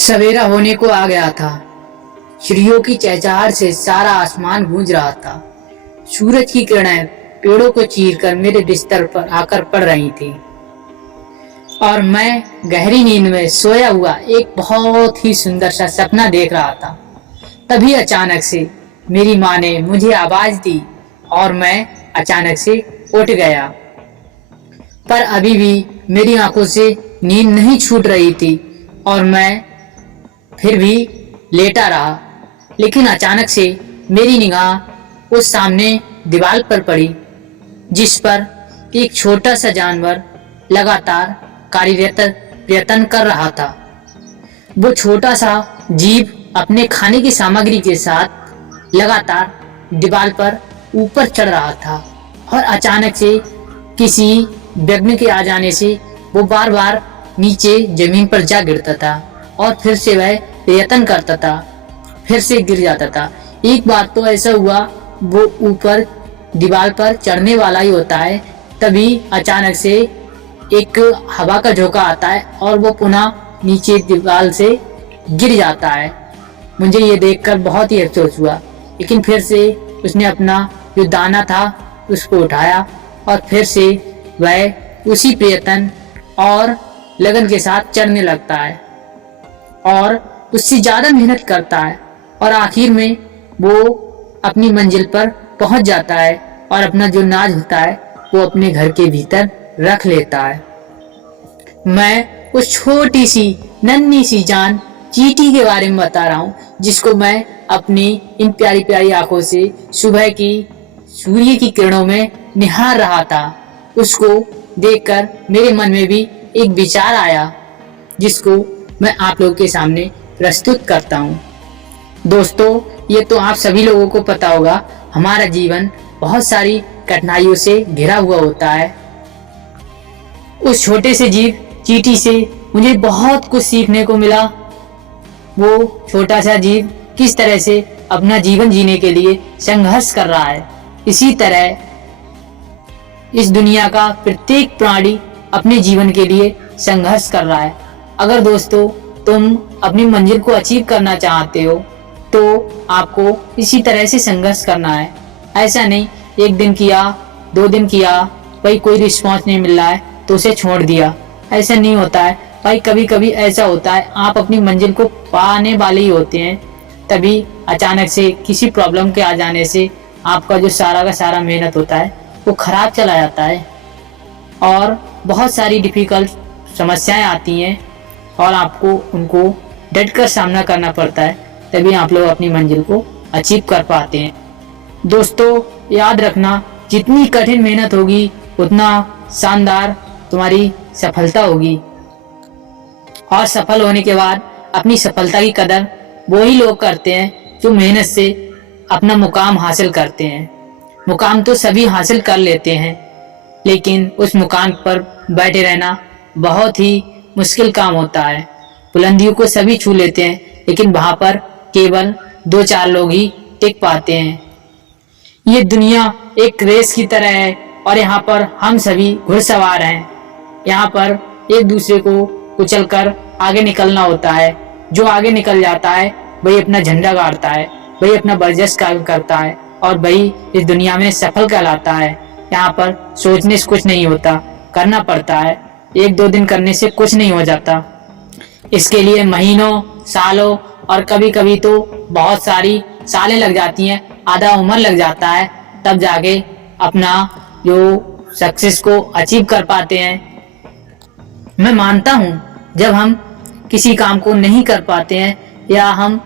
सवेरा होने को आ गया था। चिड़ियों की चहचहाट से सारा आसमान गूंज रहा था। सूरज की किरणें पेड़ों को चीरकर मेरे बिस्तर पर आकर पड़ रही थी और मैं गहरी नींद में सोया हुआ एक बहुत ही सुंदर सा सपना देख रहा था। तभी अचानक से मेरी माँ ने मुझे आवाज दी और मैं अचानक से उठ गया। पर अभी भी मेरी आंखों से नींद नहीं छूट रही थी और मैं फिर भी लेटा रहा। लेकिन अचानक से मेरी निगाह उस सामने दीवार पर पड़ी जिस पर एक छोटा सा जानवर लगातार कार्यरत प्रयत्न कर रहा था। वो छोटा सा जीव अपने खाने की सामग्री के साथ लगातार दीवार पर ऊपर चढ़ रहा था और अचानक से किसी विघ्न के आ जाने से वो बार बार नीचे जमीन पर जा गिरता था और फिर से वह प्रयत्न करता था, फिर से गिर जाता था। एक बार तो ऐसा हुआ, वो ऊपर दीवार पर चढ़ने वाला ही होता है, तभी अचानक से एक हवा का झोंका आता है और वो पुनः नीचे दीवार से गिर जाता है। मुझे ये देखकर बहुत ही अफसोस हुआ, लेकिन फिर से उसने अपना जो दाना था उसको उठाया और फिर से वह उसी प्रयत्न और लगन के साथ चढ़ने लगता है और उससे ज्यादा मेहनत करता है और आखिर में वो अपनी मंजिल पर पहुंच जाता है और अपना जो नाज होता है वो अपने घर के भीतर रख लेता है। मैं उस छोटी सी नन्ही सी जान चींटी के बारे में बता रहा हूँ, जिसको मैं अपनी इन प्यारी प्यारी आंखों से सुबह की सूर्य की किरणों में निहार रहा था। उसको देखकर मेरे मन में भी एक विचार आया जिसको मैं आप लोगों के सामने प्रस्तुत करता हूँ। दोस्तों, ये तो आप सभी लोगों को पता होगा, हमारा जीवन बहुत सारी कठिनाइयों से घिरा हुआ होता है। उस छोटे से जीव चींटी से मुझे बहुत कुछ सीखने को मिला। वो छोटा सा जीव किस तरह से अपना जीवन जीने के लिए संघर्ष कर रहा है, इसी तरह इस दुनिया का प्रत्येक प्राणी अपने जीवन के लिए संघर्ष कर रहा है। अगर दोस्तों तुम अपनी मंजिल को अचीव करना चाहते हो तो आपको इसी तरह से संघर्ष करना है। ऐसा नहीं एक दिन किया, 2 दिन किया, भाई कोई रिस्पॉन्स नहीं मिल रहा है तो उसे छोड़ दिया, ऐसा नहीं होता है भाई। कभी कभी ऐसा होता है, आप अपनी मंजिल को पाने वाले ही होते हैं, तभी अचानक से किसी प्रॉब्लम के आ जाने से आपका जो सारा का सारा मेहनत होता है वो खराब चला जाता है और बहुत सारी डिफिकल्ट समस्याएं आती हैं और आपको उनको डट कर सामना करना पड़ता है, तभी आप लोग अपनी मंजिल को अचीव कर पाते हैं। दोस्तों याद रखना, जितनी कठिन मेहनत होगी उतना शानदार तुम्हारी सफलता होगी और सफल होने के बाद अपनी सफलता की कदर वही लोग करते हैं जो मेहनत से अपना मुकाम हासिल करते हैं। मुकाम तो सभी हासिल कर लेते हैं, लेकिन उस मुकाम पर बैठे रहना बहुत ही मुश्किल काम होता है। बुलंदियों को सभी छू लेते हैं, लेकिन वहां पर केवल 2-4 लोग ही टिक पाते हैं। ये दुनिया एक रेस की तरह है और यहाँ पर हम सभी घुड़सवार हैं। यहाँ पर एक दूसरे को कुचलकर आगे निकलना होता है। जो आगे निकल जाता है वही अपना झंडा गाड़ता है, वही अपना बर्जस काम करता है और वही इस दुनिया में सफल कहलाता है। यहाँ पर सोचने से कुछ नहीं होता, करना पड़ता है। 1-2 दिन करने से कुछ नहीं हो जाता, इसके लिए महीनों, सालों और कभी कभी तो बहुत सारी सालें लग जाती हैं, आधा उम्र लग जाता है, तब जाके अपना जो सक्सेस को अचीव कर पाते हैं। मैं मानता हूँ जब हम किसी काम को नहीं कर पाते हैं या हम